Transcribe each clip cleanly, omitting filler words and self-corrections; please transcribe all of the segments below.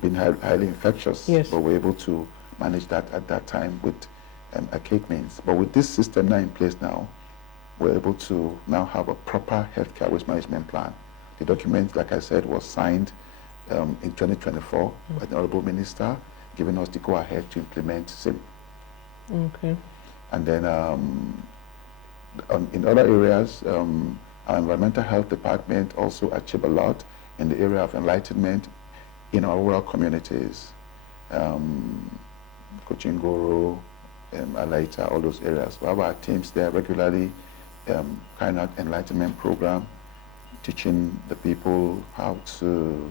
been highly infectious. Yes. But we're able to manage that at that time with archaic means. But with this system now in place now, we're able to now have a proper healthcare waste management plan. The document, like I said, was signed in 2024 by the Honorable Minister, giving us the go-ahead to implement SIM. Okay. And then in other areas, our environmental health department also achieved a lot in the area of enlightenment in our rural communities. Kochingoro, Alaita, all those areas. We have our teams there regularly carrying out enlightenment program, teaching the people how to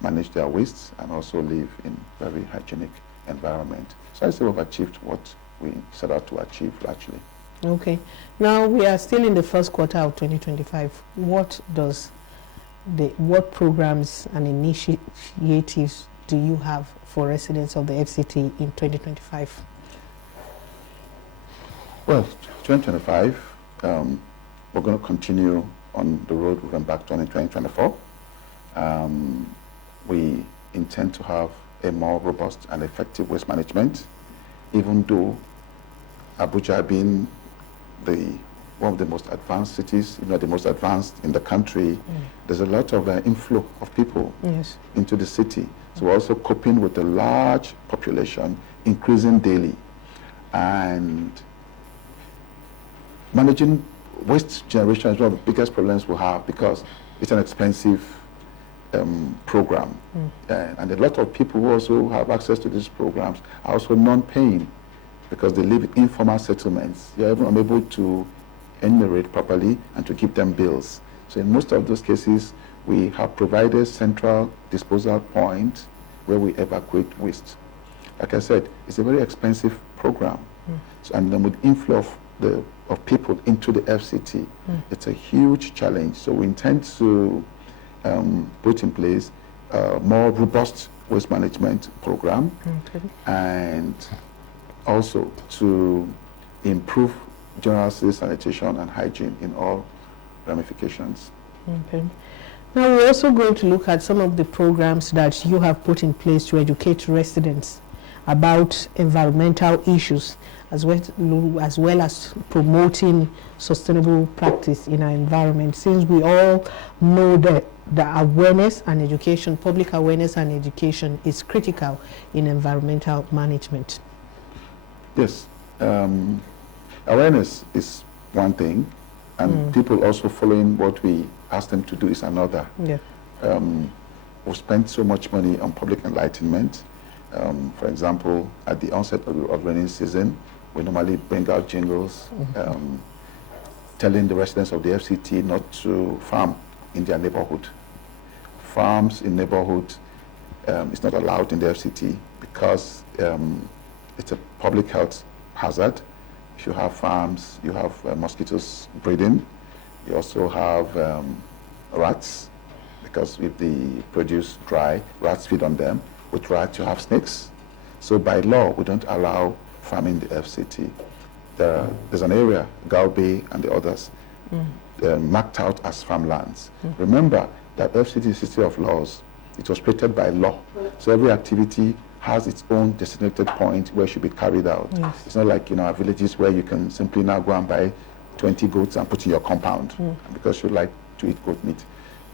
manage their wastes and also live in very hygienic environment. So I say we've achieved what we set out to achieve actually. Okay. Now we are still in the first quarter of 2025. What programs and initiatives do you have for residents of the FCT in 2025? Well, 2025, we're going to continue on the road we've embarked on in 2024. We intend to have a more robust and effective waste management, even though Abuja being one of the most advanced cities, if not the most advanced in the country, there's a lot of inflow of people into the city. So we're also coping with a large population, increasing daily. And managing waste generation is one of the biggest problems we have because it's an expensive program. And a lot of people who also have access to these programs are also non-paying because they live in informal settlements. You're even unable to enumerate properly and to give them bills. So in most of those cases, we have provided central disposal point where we evacuate waste. Like I said, it's a very expensive program. So, and then with inflow of people into the FCT, it's a huge challenge. So we intend to put in place a more robust waste management program and also to improve general sanitation and hygiene in all ramifications. Okay. Now we're also going to look at some of the programs that you have put in place to educate residents about environmental issues as well as promoting sustainable practice in our environment, since we all know that the awareness and education, public awareness and education is critical in environmental management. Yes, awareness is one thing, and people also following what we ask them to do is another. Yeah. We spend so much money on public enlightenment. For example, at the onset of rainy season, we normally bring out jingles telling the residents of the FCT not to farm in their neighborhood. Farms in neighborhood is not allowed in the FCT because it's a public health hazard. If you have farms, you have mosquitoes breeding. You also have rats, because if the produce dry, rats feed on them. With rats, you have snakes. So by law, we don't allow farming in the FCT. There's an area, Galway and the others, marked out as farmlands. Remember that FCT is a city of laws. It was created by law. So every activity has its own designated point where it should be carried out. Yes. It's not like our villages where you can simply now go and buy 20 goats and put in your compound because you like to eat goat meat.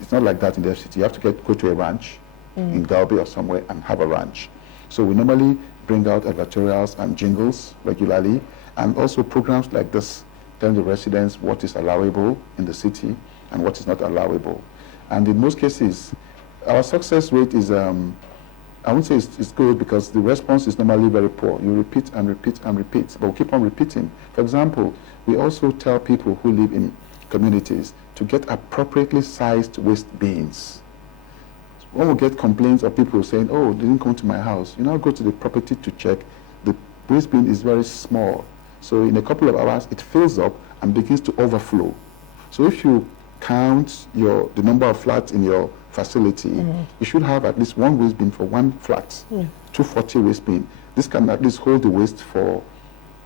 It's not like that in the FCT. You have to go to a ranch in Galway or somewhere and have a ranch. So we normally bring out advertorials and jingles regularly, and also programs like this telling the residents what is allowable in the city and what is not allowable. And in most cases, our success rate is, I won't say it's good because the response is normally very poor. You repeat and repeat and repeat, but we keep on repeating. For example, we also tell people who live in communities to get appropriately sized waste bins. When we get complaints of people saying, oh, they didn't come to my house, you now go to the property to check. The waste bin is very small. So in a couple of hours, it fills up and begins to overflow. So if you count the number of flats in your facility, you should have at least one waste bin for one flat, 240 waste bin. This can at least hold the waste for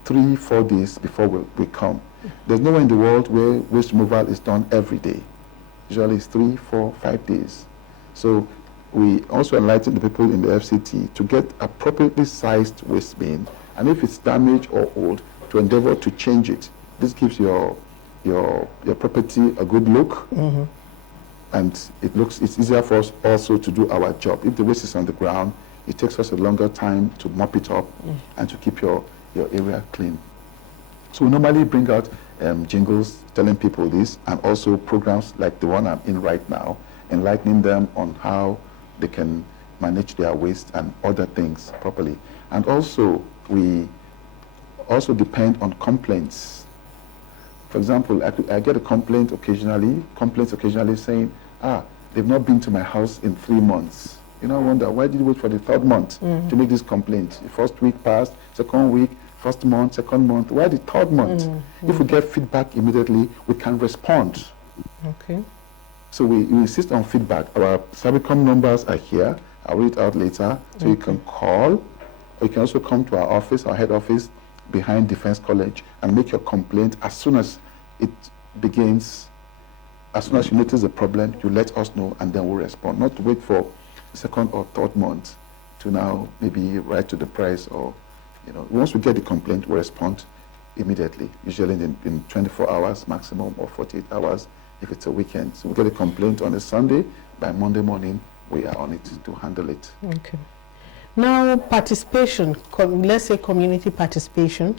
3-4 days before we come. There's nowhere in the world where waste removal is done every day. Usually it's 3, 4, 5 days. So we also enlighten the people in the FCT to get appropriately sized waste bin, and if it's damaged or old, to endeavor to change it. This gives your property a good look, and it's easier for us also to do our job. If the waste is on the ground, it takes us a longer time to mop it up and to keep your area clean. So we normally bring out jingles telling people this, and also programs like the one I'm in right now, enlightening them on how they can manage their waste and other things properly. And also, we also depend on complaints. For example, I get a complaints occasionally saying, they've not been to my house in 3 months. You know, I wonder, why did you wait for the 3rd month to make this complaint? The 1st week passed, 2nd week, 1st month, 2nd month. Why the 3rd month? If we get feedback immediately, we can respond. Okay. So we insist on feedback. Our Servicom numbers are here. I'll read it out later. So you can call, or you can also come to our office, our head office, behind Defense College, and make your complaint as soon as it begins. As soon as you notice the problem, you let us know, and then we'll respond. Not to wait for the 2nd or 3rd month to now maybe write to the press, or, you know, once we get the complaint, we respond immediately, usually in 24 hours maximum, or 48 hours if it's a weekend. So we get a complaint on a Sunday, by Monday morning, we are on it to handle it. Okay. Now, participation, let's say community participation,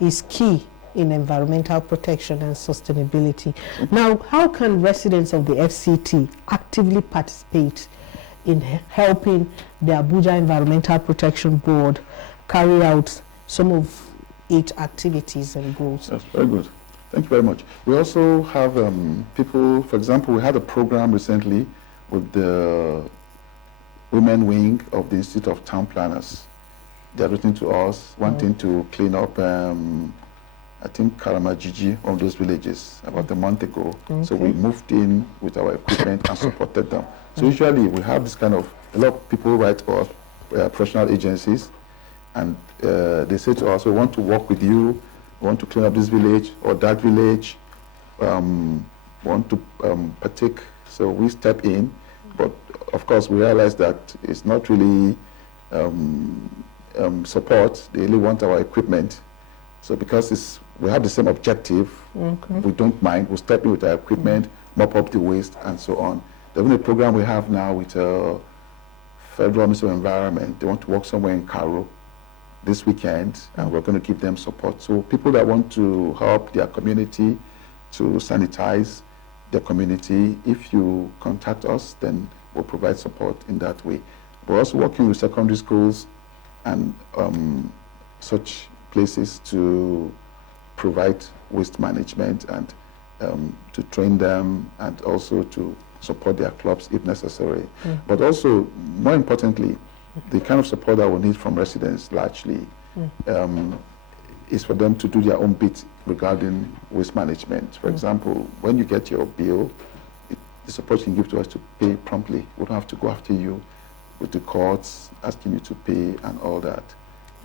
is key in environmental protection and sustainability. Now, how can residents of the FCT actively participate in helping the Abuja Environmental Protection Board carry out some of its activities and goals? That's very good. Thank you very much. We also have people, for example, we had a program recently with the women wing of the Institute of Town Planners. They're written to us, wanting to clean up, I think, Karamajiji, one of those villages, about a month ago. Okay. So we moved in with our equipment and supported them. So usually we have this kind of, a lot of people write to us, professional agencies, and they say to us, we want to work with you, we want to clean up this village or that village, want to partake. So we step in, but of course we realize that it's not really support, they really want our equipment. So because we have the same objective, we don't mind, we'll step in with our equipment, mop up the waste, and so on. There's a program we have now with Federal Ministry of Environment. They want to work somewhere in Cairo this weekend, and we're going to give them support. So people that want to help their community to sanitize their community, if you contact us, then we'll provide support in that way. We're also working with secondary schools and such places to provide waste management and to train them, and also to support their clubs if necessary. But also, more importantly, the kind of support that we need from residents largely is for them to do their own bit regarding waste management. For example, when you get your bill, the support you can give to us to pay promptly. We don't have to go after you with the courts asking you to pay and all that.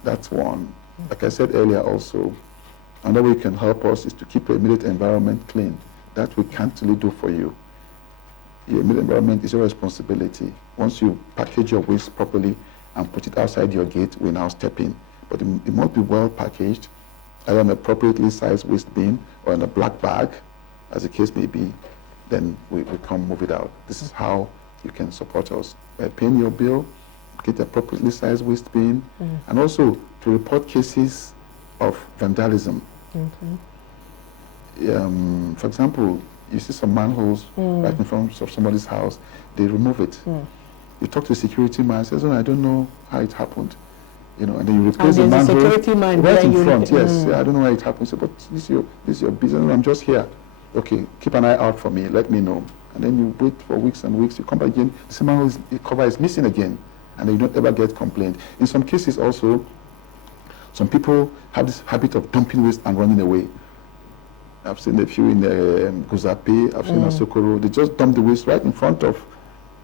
That's one. Like I said earlier also, another way you can help us is to keep your immediate environment clean. That we can't really do for you. Your immediate environment is your responsibility. Once you package your waste properly and put it outside your gate, we now step in. But it must be well packaged, either an appropriately sized waste bin or in a black bag, as the case may be. Then we come move it out. This is how you can support us. By paying your bill, get the appropriately sized waste bin, and also to report cases of vandalism. For example, you see some manholes right in front of somebody's house, they remove it. You talk to the security man, says, oh, I don't know how it happened. You know, and then you replace the manhole right in front. Yes, yeah, I don't know how it happened. So, but this is your business. I'm just here. Okay, keep an eye out for me. Let me know. And then you wait for weeks and weeks. You come back again. The manhole cover is missing again, and then you don't ever get complaint. In some cases, also, some people have this habit of dumping waste and running away. I've seen a few in Guzape, I've seen in Sokoro. They just dump the waste right in front of,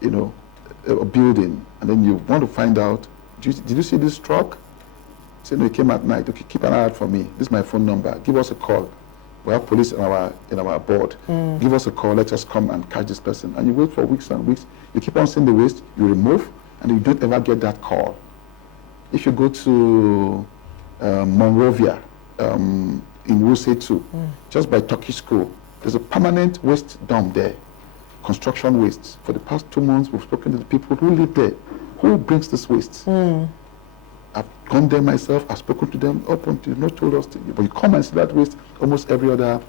you know, a building, and then you want to find out, did you see this truck? Say, no, it came at night. Okay, keep an eye out for me. This is my phone number. Give us a call. We have police in our board. Give us a call. Let us come and catch this person. And you wait for weeks and weeks. You keep on seeing the waste, you remove, and you don't ever get that call. If you go to Monrovia, in Wuse 2, just by Turkish School, there's a permanent waste dump there, construction waste. For the past 2 months, we've spoken to the people who live there. Who brings this waste? I've gone there myself, I've spoken to them up until not told us, but you come and see that waste almost every other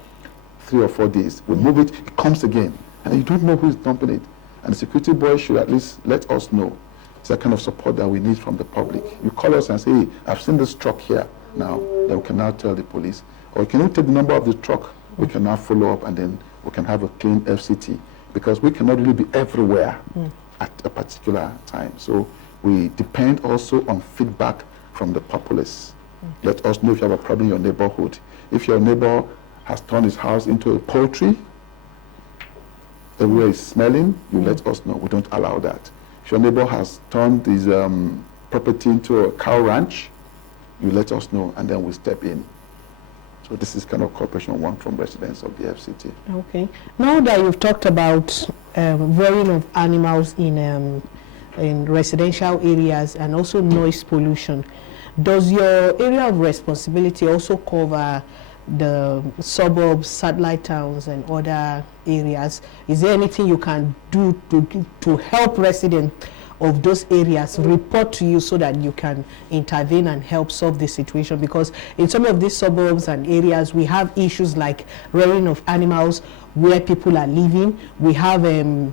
3 or 4 days. We move it, it comes again, and you don't know who is dumping it. And the security boys should at least let us know. It's that kind of support that we need from the public. You call us and say, hey, I've seen this truck here now, then we can now tell the police. Or can you take the number of the truck? We can now follow up, and then we can have a clean FCT, because we cannot really be everywhere at a particular time. So we depend also on feedback from the populace. Let us know if you have a problem in your neighborhood. If your neighbor has turned his house into a poultry, everywhere is smelling, you let us know. We don't allow that. If your neighbor has turned his property into a cow ranch, you let us know, and then we step in. So this is kind of cooperation one from residents of the FCT. Okay. Now that you've talked about rearing of animals in residential areas and also noise pollution, does your area of responsibility also cover the suburbs, satellite towns, and other areas? Is there anything you can do to help residents of those areas report to you so that you can intervene and help solve the situation? Because in some of these suburbs and areas, we have issues like rearing of animals where people are living. We have a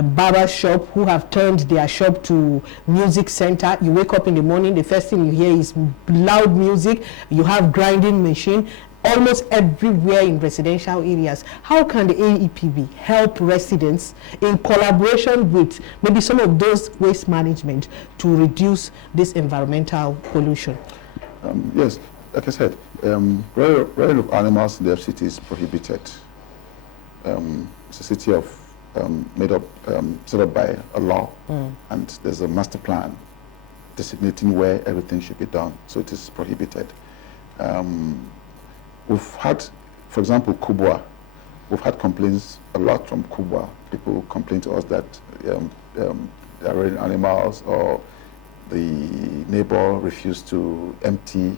barber shop who have turned their shop to music center. You wake up in the morning, the first thing you hear is loud music. You have grinding machine almost everywhere in residential areas. How can the AEPB help residents in collaboration with maybe some of those waste management to reduce this environmental pollution? Yes, like I said, rearing of animals in the FCT is prohibited. It's a city of set up by a law, and there's a master plan designating where everything should be done. So it is prohibited. We've had, for example, Kubwa. We've had complaints a lot from Kubwa. People complain to us that they are rearing animals, or the neighbor refused to empty,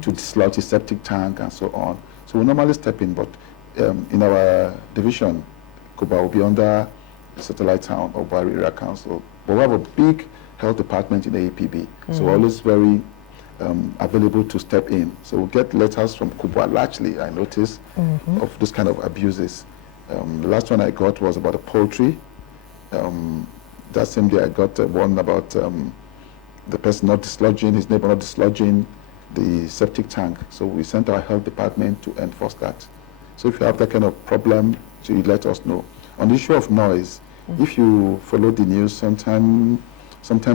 to dislodge his septic tank, and so on. So we normally step in, but in our division, Kubwa will be under the satellite town or Bari Area Council. But we have a big health department in the APB, so we're always very available to step in. So we'll get letters from Kubwa largely, I notice, of this kind of abuses. The last one I got was about a poultry. That same day I got one about the person not dislodging, his neighbor not dislodging the septic tank. So we sent our health department to enforce that. So if you have that kind of problem, so you let us know. On the issue of noise, if you follow the news, sometime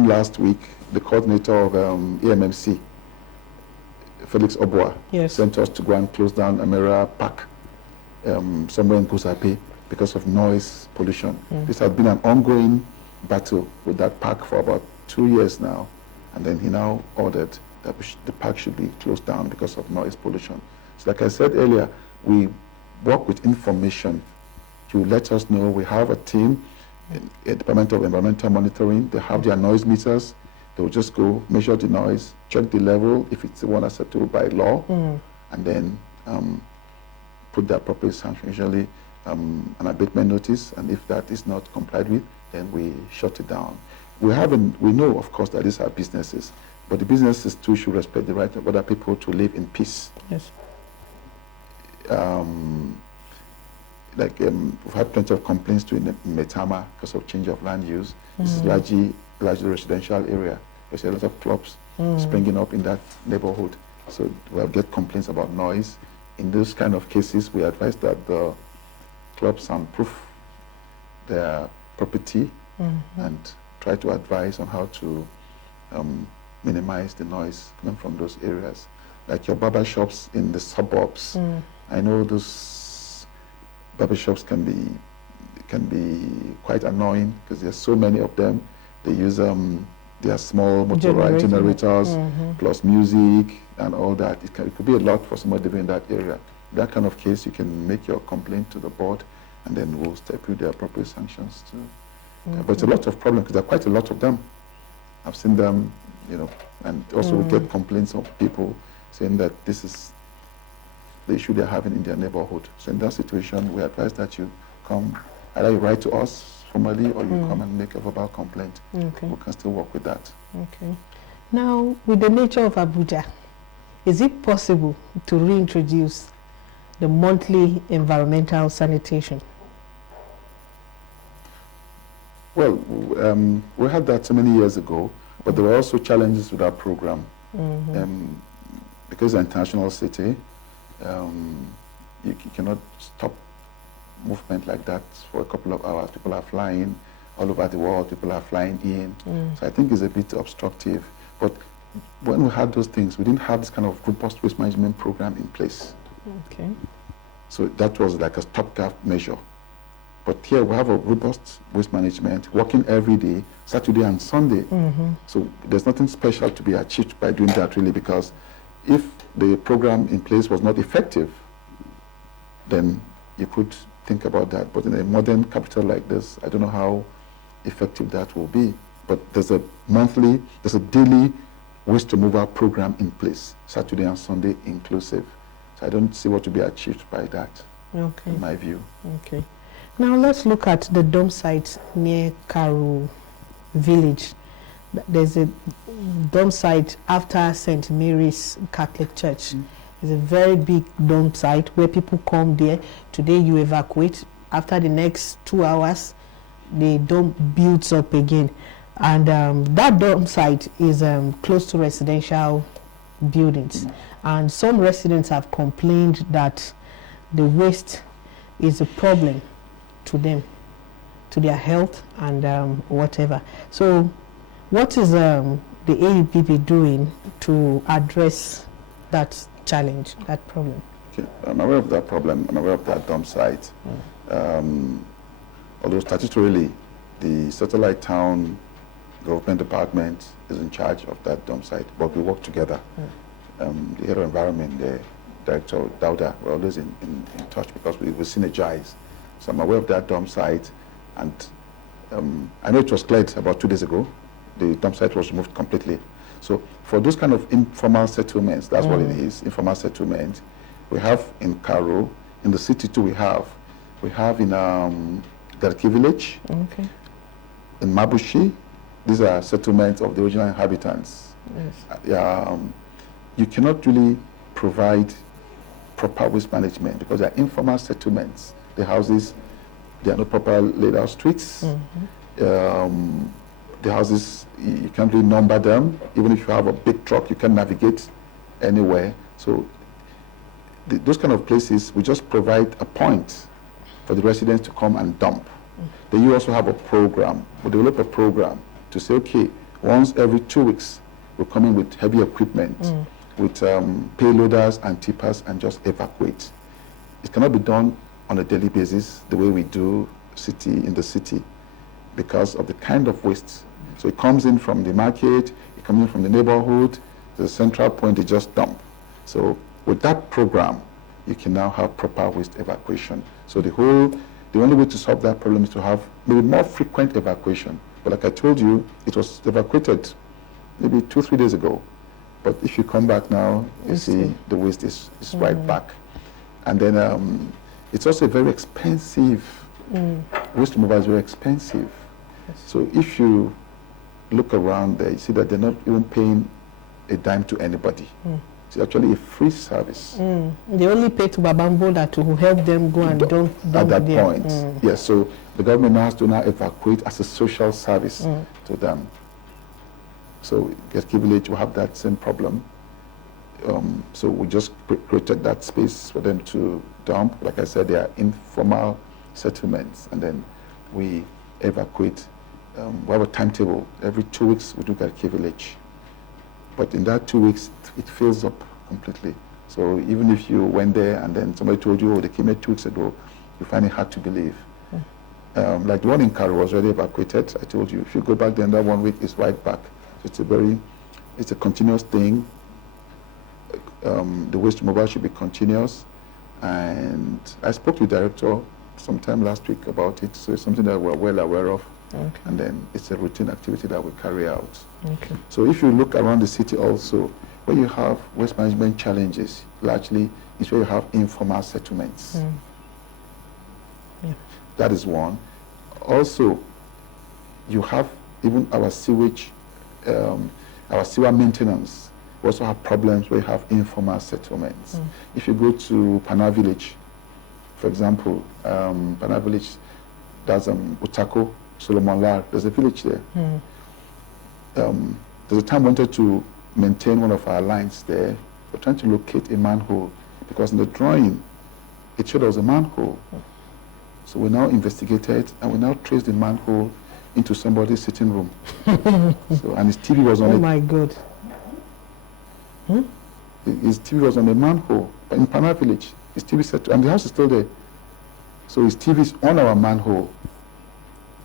last week, the coordinator of EMMC, Felix Obwa, sent us to go and close down Amera Park somewhere in Kusape because of noise pollution. This has been an ongoing battle with that park for about 2 years now, and then he now ordered that the park should be closed down because of noise pollution. So like I said earlier, we work with information to let us know. We have a team in the Department of Environmental Monitoring. They have their noise meters. They will just go measure the noise, check the level, if it's the one acceptable by law, and then put the appropriate sanction, usually an abatement notice, and if that is not complied with, then we shut it down. We know, of course, that these are businesses, but the businesses too should respect the right of other people to live in peace. Yes. We've had plenty of complaints to in Metama because of change of land use. This is largely residential area. There's a lot of clubs springing up in that neighborhood. So we'll get complaints about noise. In those kind of cases, we advise that the clubs soundproof their property and try to advise on how to minimize the noise coming from those areas. Like your barber shops in the suburbs. I know those barber shops can be quite annoying because there's so many of them. They use their small motorized generators plus music and all that. It could be a lot for somebody living in that area. In that kind of case, you can make your complaint to the board, and then we'll step with the appropriate sanctions to But it's a lot of problems because there are quite a lot of them. I've seen them, you know, and also we get complaints of people saying that this is the issue they're having in their neighborhood. So in that situation, we advise that you come, either you write to us formally or you come and make a verbal complaint. Okay. We can still work with that. Okay. Now, with the nature of Abuja, is it possible to reintroduce the monthly environmental sanitation? Well, we had that so many years ago, but there were also challenges with our program. Because it's an international city, you cannot stop movement like that for a couple of hours. People are flying all over the world, people are flying in. So I think it's a bit obstructive. But when we had those things, we didn't have this kind of robust waste management program in place. Okay. So that was like a stopgap measure. But here we have a robust waste management working every day, Saturday and Sunday. So there's nothing special to be achieved by doing that really, because if the program in place was not effective, then you could think about that. But in a modern capital like this, I don't know how effective that will be. But there's a daily waste removal program in place, Saturday and Sunday inclusive. So I don't see what to be achieved by that, in my view. Okay. Now let's look at the dump site near Karu village. There's a dump site after St. Mary's Catholic Church. It's a very big dump site where people come there. Today you evacuate. After the next 2 hours, the dump builds up again. And that dump site is close to residential buildings. And some residents have complained that the waste is a problem to them, to their health and whatever. So what is the AUPP doing to address that challenge, that problem? Okay. I'm aware of that problem. I'm aware of that dump site. Although statutorily, the satellite town government department is in charge of that dump site, but we work together. The head of environment, the director, Dauda, we're always in touch because we synergize. So I'm aware of that dump site, and I know it was cleared about 2 days ago. The dump site was removed completely. So for those kind of informal settlements, that's what it is, informal settlement. We have in Karo, in the city too we have in Garki village, in Mabushi. These are settlements of the original inhabitants. You cannot really provide proper waste management because they are informal settlements. The houses, they are not properly laid out streets. The houses, you can't really number them. Even if you have a big truck, you can navigate anywhere. So those kind of places, we just provide a point for the residents to come and dump. Then you also have a program. We develop a program to say, okay, once every 2 weeks, we're coming with heavy equipment, with payloaders and tippers, and just evacuate. It cannot be done on a daily basis the way we do in the city because of the kind of waste. So it comes in from the market, it comes in from the neighborhood, the central point, they just dump. So with that program, you can now have proper waste evacuation. So the only way to solve that problem is to have maybe more frequent evacuation. But like I told you, it was evacuated maybe 2-3 days ago. But if you come back now, you see the waste is right back. And then it's also very expensive. Waste removal is very expensive. So if you look around there, you see that they're not even paying a dime to anybody. It's actually a free service. They only pay to Babambola to help them go and dump at that point. Yes, so the government now has to evacuate as a social service to them. So Garki village will have that same problem. So we just created that space for them to dump. Like I said, they are informal settlements, and then we evacuate. We have a timetable. Every 2 weeks we do Garki village. But in that 2 weeks, it fills up completely. So even if you went there and then somebody told you, oh, they came here 2 weeks ago, you find it hard to believe. Like the one in Karo was already evacuated. I told you, if you go back there in that 1 week, it's right back. So it's a continuous thing. The waste removal should be continuous. And I spoke to the director sometime last week about it, so it's something that we're well aware of. Okay. And then it's a routine activity that we carry out. Okay. So if you look around the city also, where you have waste management challenges, largely is where you have informal settlements. Yeah. That is one. Also, you have even our sewage, our sewer maintenance. We also have problems where you have informal settlements. If you go to Pana Village, for example, Pana Village, there's Utako, Solomon Lar, there's a village there. There's a time we wanted to maintain one of our lines there. We're trying to locate a manhole because in the drawing, it showed us a manhole. So we now investigated and we now traced the manhole into somebody's sitting room. And his TV was on Oh it. my God. His TV was on a manhole in Pana Village. His TV set, and the house is still there. So his TV is on our manhole.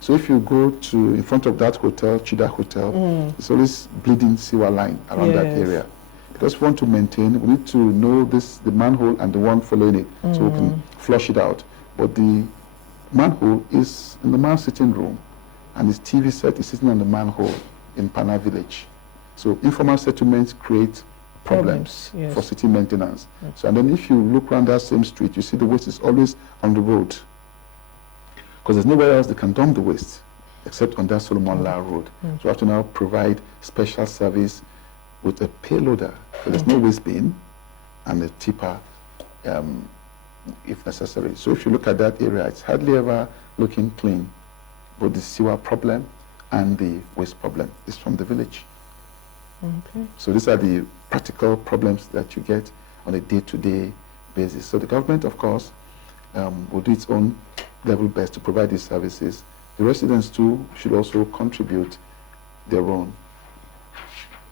So if you go to in front of that hotel, Chida Hotel, it's always bleeding sewer line around that area. Because if we want to maintain, we need to know the manhole and the one following it, so we can flush it out. But the manhole is in the man's sitting room, and his TV set is sitting on the manhole in Pana Village. So informal settlements create problems for city maintenance. So and then if you look around that same street, you see the waste is always on the road. Because there's nowhere else they can dump the waste except on that Solomon Lar Road. So we have to now provide special service with a payloader. So there's no waste bin and a tipper if necessary. So if you look at that area, it's hardly ever looking clean. But the sewer problem and the waste problem is from the village. Okay. So these are the practical problems that you get on a day-to-day basis. So the government, of course, will do its own level best to provide these services. The residents too should also contribute their own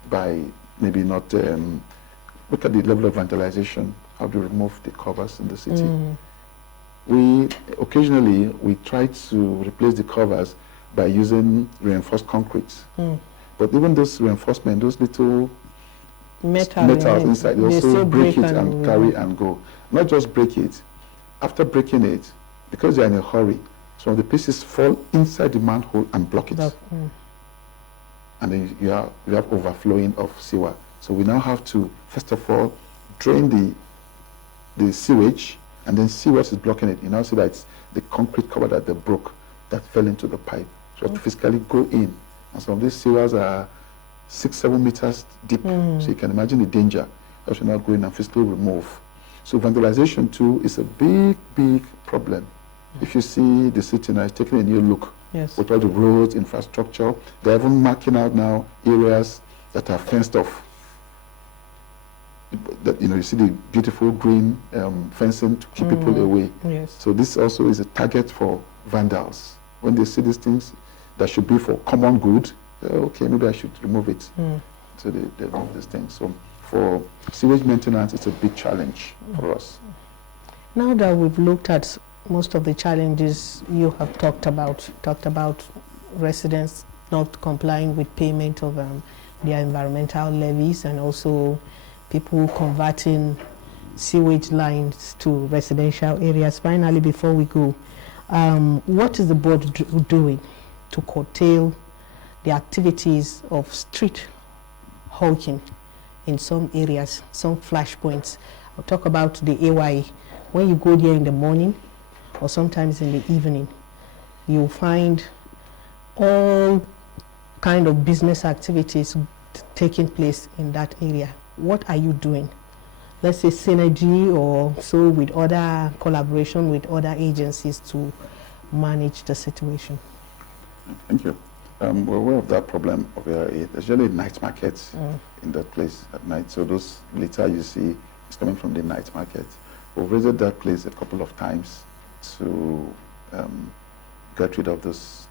by maybe not look at the level of vandalization, how to remove the covers in the city. We occasionally try to replace the covers by using reinforced concrete. But even those reinforcement, those little metals inside, they also break it and carry and go. Not just break it. After breaking it, because they're in a hurry, some of the pieces fall inside the manhole and block it. And then you have overflowing of sewer. So we now have to, first of all, drain the sewage and then see what is blocking it. You now see that it's the concrete cover that they broke that fell into the pipe. So to physically go in. And some of these sewers are 6-7 meters deep. So you can imagine the danger that you now go in and physically remove. So vandalization too is a big, big problem. If you see the city now, it's taking a new look with all the roads, infrastructure. They're even marking out now areas that are fenced off. That, you see the beautiful green fencing to keep people away. So this also is a target for vandals. When they see these things that should be for common good, okay, maybe I should remove it. So they remove these things. So for sewage maintenance, it's a big challenge for us. Now that we've looked at most of the challenges you have talked about residents not complying with payment of their environmental levies, and also people converting sewage lines to residential areas. Finally, before we go, what is the board doing to curtail the activities of street hawking in some areas, some flashpoints? I'll talk about the AYE. When you go there in the morning or sometimes in the evening, you'll find all kind of business activities taking place in that area. What are you doing? Let's say synergy or so with other collaboration with other agencies to manage the situation. Thank you. We're aware of that problem of area. There's usually night markets in that place at night. So those litter you see is coming from the night market. We've visited that place a couple of times to get rid of those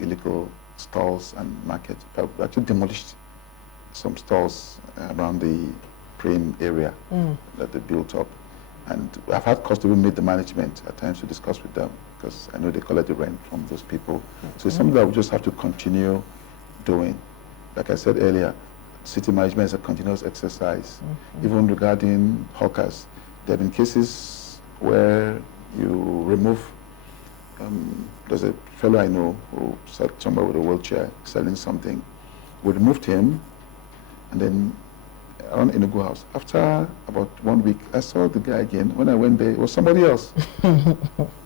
illegal stalls and markets. We actually demolished some stalls around the praying area that they built up. And I've had cause to even meet the management at times to discuss with them, because I know they collect the rent from those people. So it's something that we just have to continue doing. Like I said earlier, city management is a continuous exercise. Even regarding hawkers, there have been cases where you remove there's a fellow I know who sat somewhere with a wheelchair selling something. We removed him, and then around Enugu house. After about 1 week, I saw the guy again. When I went there, it was somebody else.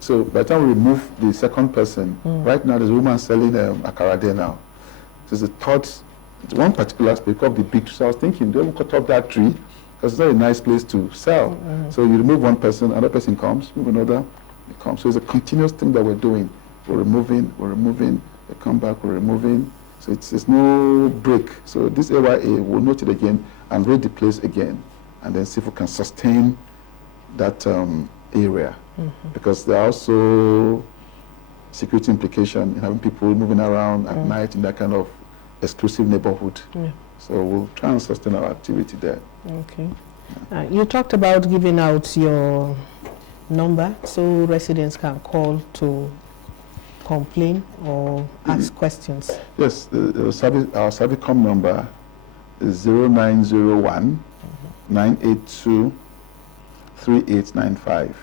So by the time we removed the second person, right now there's a woman selling akara there now. There's a third, one particular aspect of the big tree. So I was thinking, don't cut off that tree, because it's not a nice place to sell. So you remove one person, another person comes, move another, they come. So it's a continuous thing that we're doing. We're removing, they come back, we're removing. So it's no break. So this AYA will note it again and rate the place again, and then see if we can sustain that area. Because there are also security implications in having people moving around at night in that kind of exclusive neighborhood. So we'll try and sustain our activity there. Okay. You talked about giving out your number so residents can call to complain or ask questions. Yes, our Servicom number is 0901 982 3895.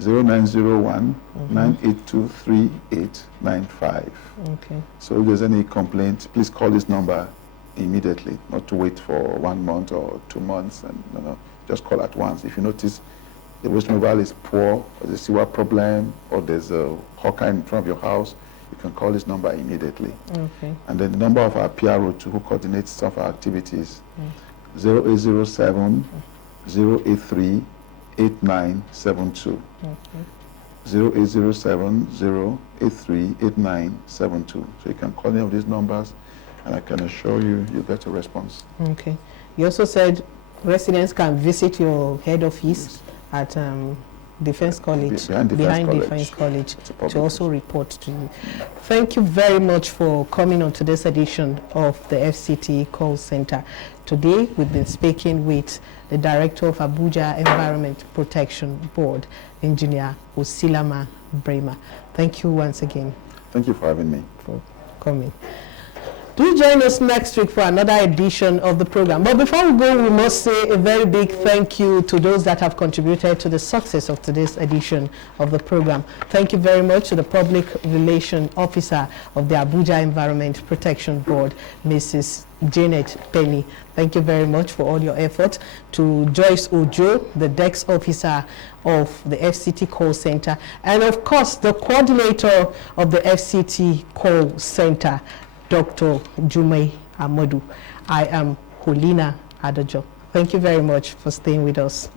0901 982 3895. Okay. So if there's any complaint, please call this number immediately, not to wait for 1 month or 2 months. And no, just call at once. If you notice the waste removal is poor, or there's a sewer problem, or there's a hawker in front of your house, you can call this number immediately. Okay. And then the number of our PRO too, who coordinates some of our activities, 0807 083 8972. Okay. 0807 083 8972. So you can call any of these numbers, and I can assure you, you'll get a response. Okay. You also said residents can visit your head office at Defense College, behind Defense College, to also report to you. Thank you very much for coming on to this edition of the FCT Call Center. Today, we've been speaking with the Director of Abuja Environment Protection Board, Engineer Osilama Brema. Thank you once again. Thank you for having me. For coming. Do join us next week for another edition of the program. But before we go, we must say a very big thank you to those that have contributed to the success of today's edition of the program. Thank you very much to the Public Relations Officer of the Abuja Environment Protection Board, Mrs. Janet Penny. Thank you very much for all your effort. To Joyce Ojo, the Desk Officer of the FCT Call Center, and of course the coordinator of the FCT Call Center, Dr. Jumai Amadu. I am Paulina Adojo. Thank you very much for staying with us.